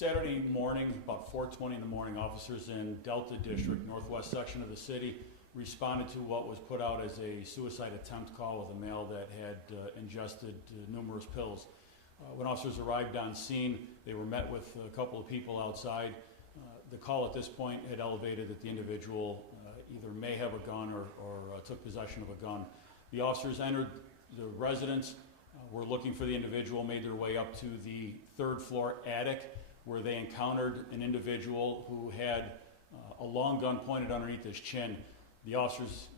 Saturday morning, about 4:20 in the morning, officers in Delta District, northwest section of the city, responded to what was put out as a suicide attempt call with a male that had ingested numerous pills. When officers arrived on scene, they were met with a couple of people outside. The call at this point had elevated that the individual either may have a gun or took possession of a gun. The officers entered the residence, were looking for the individual, made their way up to the third floor attic where they encountered an individual who had a long gun pointed underneath his chin. The officers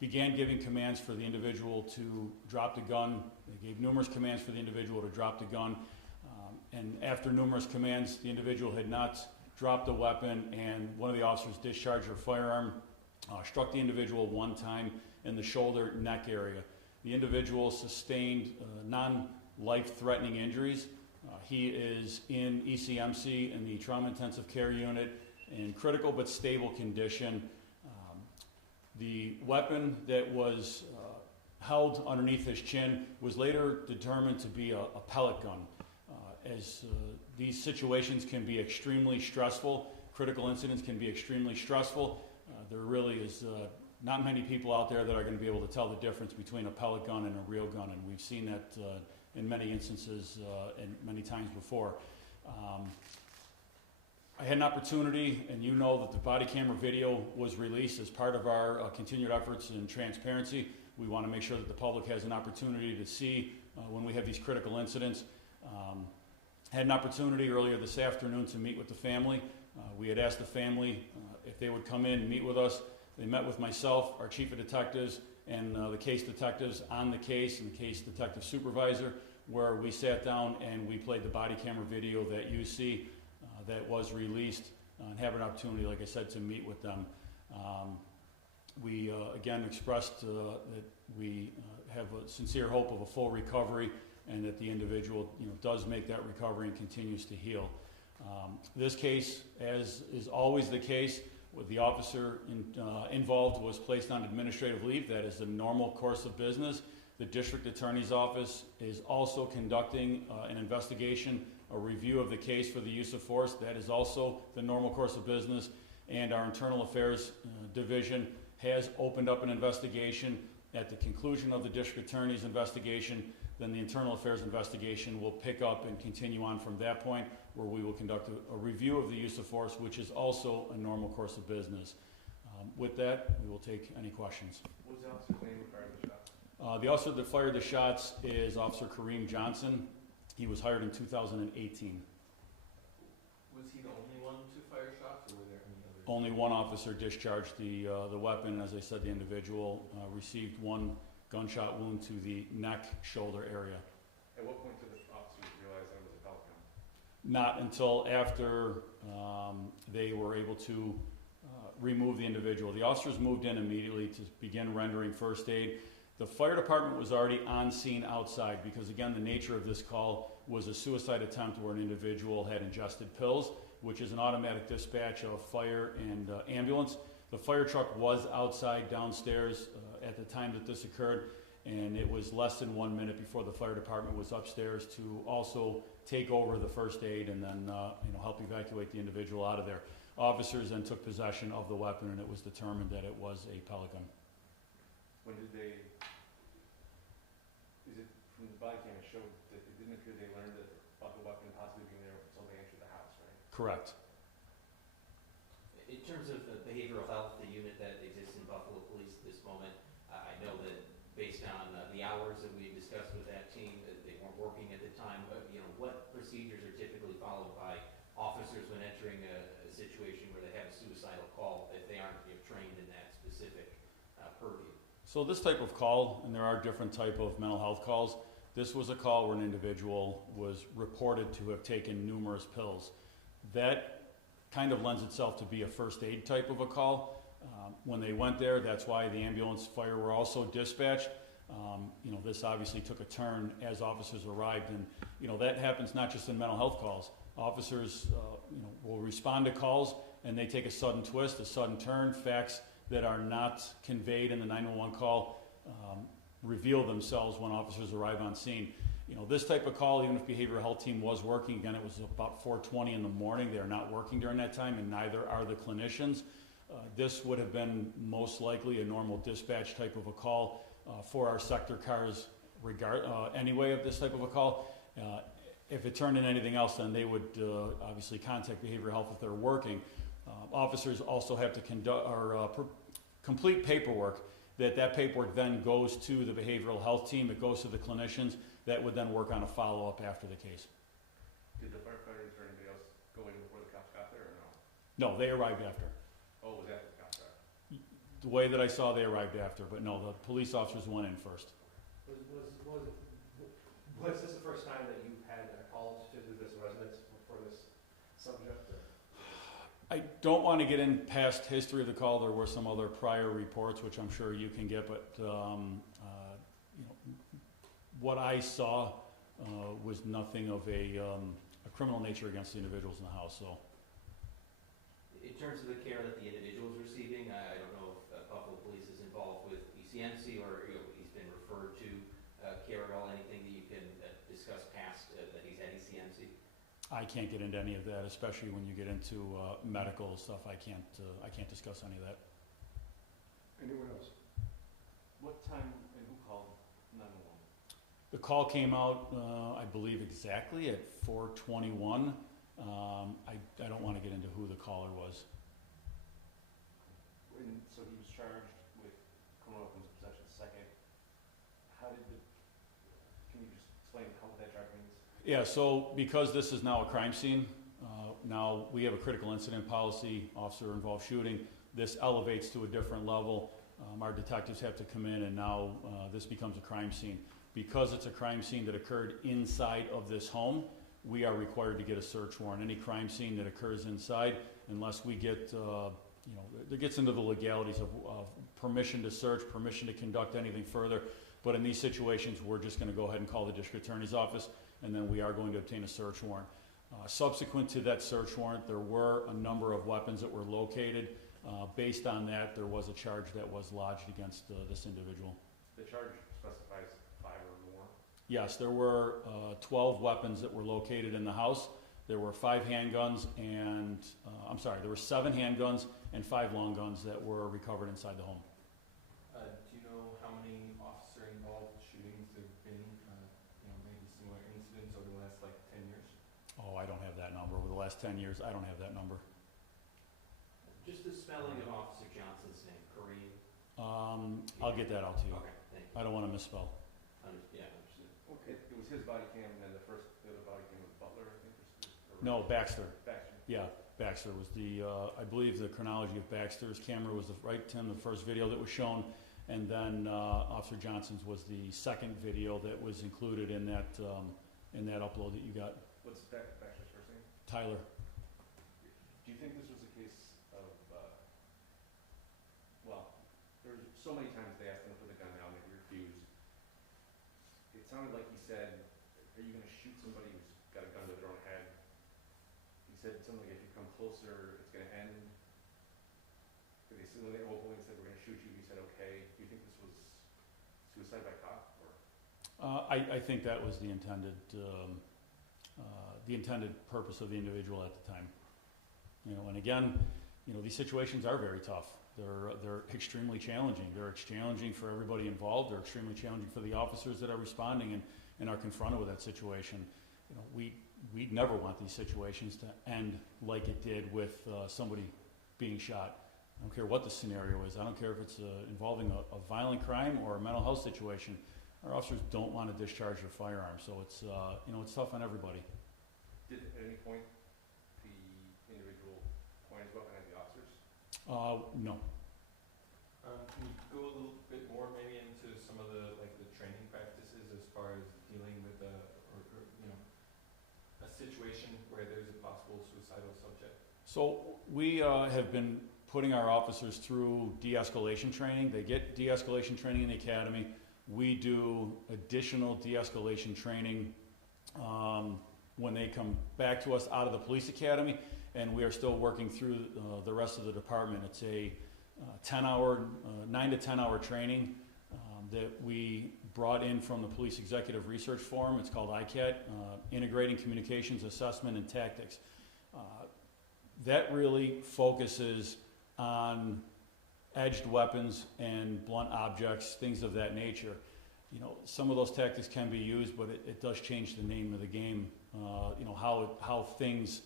began giving commands for the individual to drop the gun. They gave numerous commands for the individual to drop the gun. And after numerous commands, the individual had not dropped the weapon, and one of the officers discharged her firearm, struck the individual one time in the shoulder neck area. The individual sustained non-life-threatening injuries. He is in ECMC in the trauma intensive care unit in critical but stable condition. The weapon that was held underneath his chin was later determined to be a pellet gun. As these situations can be extremely stressful, critical incidents can be extremely stressful, there really is not many people out there that are going to be able to tell the difference between a pellet gun and a real gun, and we've seen that in many instances and many times before. I had an opportunity, and you know that the body camera video was released as part of our continued efforts in transparency. We want to make sure that the public has an opportunity to see when we have these critical incidents. Had an opportunity earlier this afternoon to meet with the family. We had asked the family if they would come in and meet with us. They met with myself, our chief of detectives, and the case detectives on the case, and the case detective supervisor, where we sat down and we played the body camera video that you see that was released, and have an opportunity, like I said, to meet with them. We again expressed that we have a sincere hope of a full recovery, and that the individual does make that recovery and continues to heal. This case, as is always the case, with the officer involved was placed on administrative leave. That is the normal course of business. The district attorney's office is also conducting an investigation, a review of the case for the use of force. That is also the normal course of business. And our internal affairs division has opened up an investigation. At the conclusion of the district attorney's investigation, then the internal affairs investigation will pick up and continue on from that point, where we will conduct a review of the use of force, which is also a normal course of business. With that, we will take any questions. What was the officer's name who fired the shot? The officer that fired the shots is Officer Kareem Johnson. He was hired in 2018. Was he the only one to fire shots, or were there any others? Only one officer discharged the weapon. As I said, the individual received one gunshot wound to the neck, shoulder area. At what point did the officers realize that was a pellet gun? Not until after they were able to remove the individual. The officers moved in immediately to begin rendering first aid. The fire department was already on scene outside because, again, the nature of this call was a suicide attempt where an individual had ingested pills, which is an automatic dispatch of fire and ambulance. The fire truck was outside downstairs at the time that this occurred, and it was less than 1 minute before the fire department was upstairs to also take over the first aid and then help evacuate the individual out of there. Officers then took possession of the weapon, and it was determined that it was a pellet gun. When did they, is it from the body cam, it showed that it didn't appear they learned that the weapon possibly being there until they entered the house, right? Correct. In terms of the behavioral health, the unit that exists in Buffalo Police at this moment, I know that based on the hours that we discussed with that team, that they weren't working at the time, but what procedures are typically followed by officers when entering a situation where they have a suicidal call if they aren't trained in that specific purview? So this type of call, and there are different type of mental health calls, this was a call where an individual was reported to have taken numerous pills. That kind of lends itself to be a first aid type of a call. When they went there, that's why the ambulance, fire were also dispatched. This obviously took a turn as officers arrived, and that happens not just in mental health calls. Officers will respond to calls, and they take a sudden twist, a sudden turn. Facts that are not conveyed in the 911 call reveal themselves when officers arrive on scene. This type of call, even if behavioral health team was working, again, it was about 4:20 in the morning. They are not working during that time, and neither are the clinicians. This would have been most likely a normal dispatch type of a call for our sector cars anyway of this type of a call. If it turned in anything else, then they would obviously contact behavioral health if they're working. Officers also have to complete paperwork. That paperwork then goes to the behavioral health team. It goes to the clinicians that would then work on a follow-up after the case. Did the firefighters or anybody else go in before the cops got there, or no? No, they arrived after. Oh, was that the cops got? The way that I saw, they arrived after, but no, the police officers went in first. Was this the first time that you had calls to this residence for this subject? I don't want to get in past history of the call. There were some other prior reports, which I'm sure you can get, but what I saw was nothing of a criminal nature against the individuals in the house. So, in terms of the care that the individual is receiving, I don't know if Buffalo Police is involved with ECMC or he's been referred to care at all. Anything that you can discuss past that he's at ECMC? I can't get into any of that, especially when you get into medical stuff. I can't discuss any of that. Anyone else? What time and who called 911? The call came out, I believe, exactly at 4:21. I don't want to get into who the caller was. And so he was charged with criminal weapons possession. Second, can you just explain what that charge means? Yeah, so because this is now a crime scene, now we have a critical incident policy, officer involved shooting. This elevates to a different level. Our detectives have to come in, and now this becomes a crime scene. Because it's a crime scene that occurred inside of this home, we are required to get a search warrant. Any crime scene that occurs inside, unless we get, it gets into the legalities of permission to search, permission to conduct anything further. But in these situations, we're just going to go ahead and call the district attorney's office, and then we are going to obtain a search warrant. Subsequent to that search warrant, there were a number of weapons that were located. Based on that, there was a charge that was lodged against this individual. The charge specifies 5 or more? Yes, there were 12 weapons that were located in the house. There were 5 handguns and, there were 7 handguns and 5 long guns that were recovered inside the home. Do you know how many officer-involved shootings there have been, maybe similar incidents over the last, 10 years? Oh, I don't have that number. Over the last 10 years, I don't have that number. Just the spelling of Officer Johnson's name, Kareem. I'll get that out to you. Okay, thank you. I don't want to misspell. Yeah, understood. Okay, it was his body cam, and then the other body cam was Butler, I think? No, Baxter. Baxter. Yeah, Baxter was I believe the chronology of Baxter's camera was the first video that was shown, and then Officer Johnson's was the second video that was included in that upload that you got. What's Baxter's first name? Tyler. Do you think this was a case of, there's so many times they asked him to put the gun down and he refused. It sounded like he said, are you going to shoot somebody who's got a gun to their own head? He said something like, if you come closer, it's going to end. When they openly said, we're going to shoot you, he said, okay. Do you think this was suicide by cop? Or? I think that was the intended purpose of the individual at the time. And again, these situations are very tough. They're extremely challenging. They're challenging for everybody involved. They're extremely challenging for the officers that are responding and are confronted with that situation. We'd never want these situations to end like it did with somebody being shot. I don't care what the scenario is. I don't care if it's involving a violent crime or a mental health situation. Our officers don't want to discharge their firearms, so it's it's tough on everybody. Did at any point the individual point his weapon at the officers? No. Can you go a little bit more maybe into some of the training practices as far as dealing with a situation where there's a possible suicidal subject? So we have been putting our officers through de-escalation training. They get de-escalation training in the academy. We do additional de-escalation training when they come back to us out of the police academy, and we are still working through the rest of the department. It's a 9 to 10 hour training that we brought in from the Police Executive Research Forum. It's called ICAT, Integrating Communications, Assessment, and Tactics. That really focuses on edged weapons and blunt objects, things of that nature. You know, some of those tactics can be used, but it does change the name of the game. You know, how things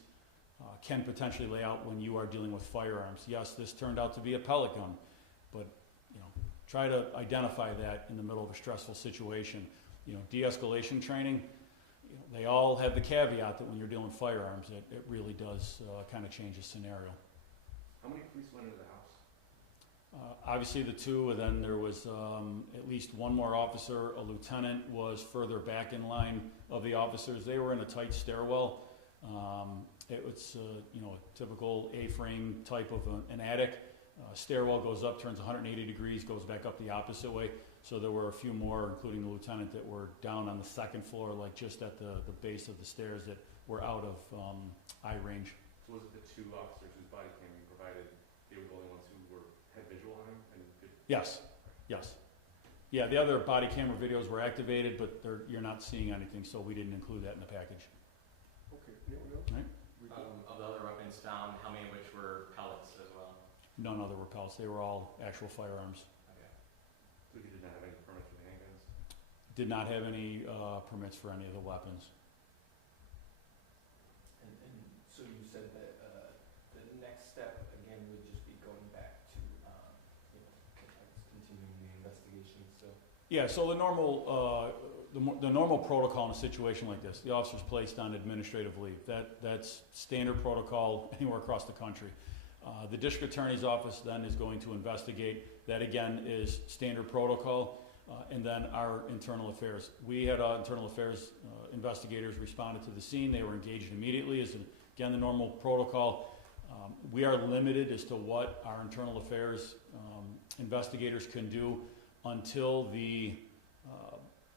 can potentially lay out when you are dealing with firearms. Yes, this turned out to be a pellet gun, but you know, try to identify that in the middle of a stressful situation. You know, de-escalation training, you know, they all have the caveat that when you're dealing with firearms, it really does kind of change the scenario. How many police went into the house? Obviously the two, and then there was at least one more officer. A lieutenant was further back in line of the officers. They were in a tight stairwell. It was you know, a typical A-frame type of an attic. Stairwell goes up, turns 180 degrees, goes back up the opposite way. So there were a few more, including the lieutenant, that were down on the second floor, like just at the base of the stairs, that were out of eye range. So was it the two officers whose body cam you provided, they were the only ones who had visual on him? And could... Yes, yes. Yeah, the other body camera videos were activated, but you're not seeing anything, so we didn't include that in the package. Okay, anyone else? Right. Of the other weapons found, how many of which were pellets as well? None other were pellets. They were all actual firearms. Okay. So you did not have any permits for the handguns? Did not have any permits for any of the weapons. And so you said that the next step, again, would just be going back to, you know, continuing the investigation, so. Yeah, so the normal protocol in a situation like this, the officer's placed on administrative leave. That's standard protocol anywhere across the country. The district attorney's office then is going to investigate. That again is standard protocol. And then our internal affairs. We had internal affairs investigators responded to the scene. They were engaged immediately, as again the normal protocol. We are limited as to what our internal affairs investigators can do until the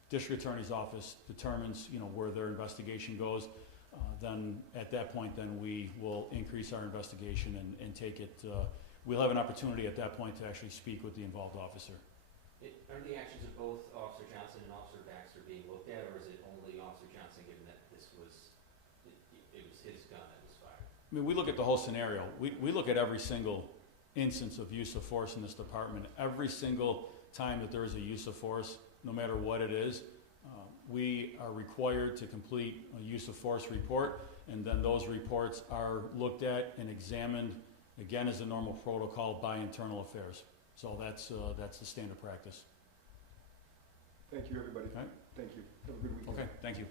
district attorney's office determines, you know, where their investigation goes. Then at that point, then we will increase our investigation and take it. We'll have an opportunity at that point to actually speak with the involved officer. Are the actions of both Officer Johnson and Officer Baxter being looked at, or is it only Officer Johnson, given that this was, it was his gun that was fired? I mean, we look at the whole scenario. We look at every single instance of use of force in this department. Every single time that there is a use of force, no matter what it is, we are required to complete a use of force report, and then those reports are looked at and examined, again, as a normal protocol by internal affairs. So that's the standard practice. Thank you, everybody. Okay. Thank you. Have a good weekend. Okay, thank you.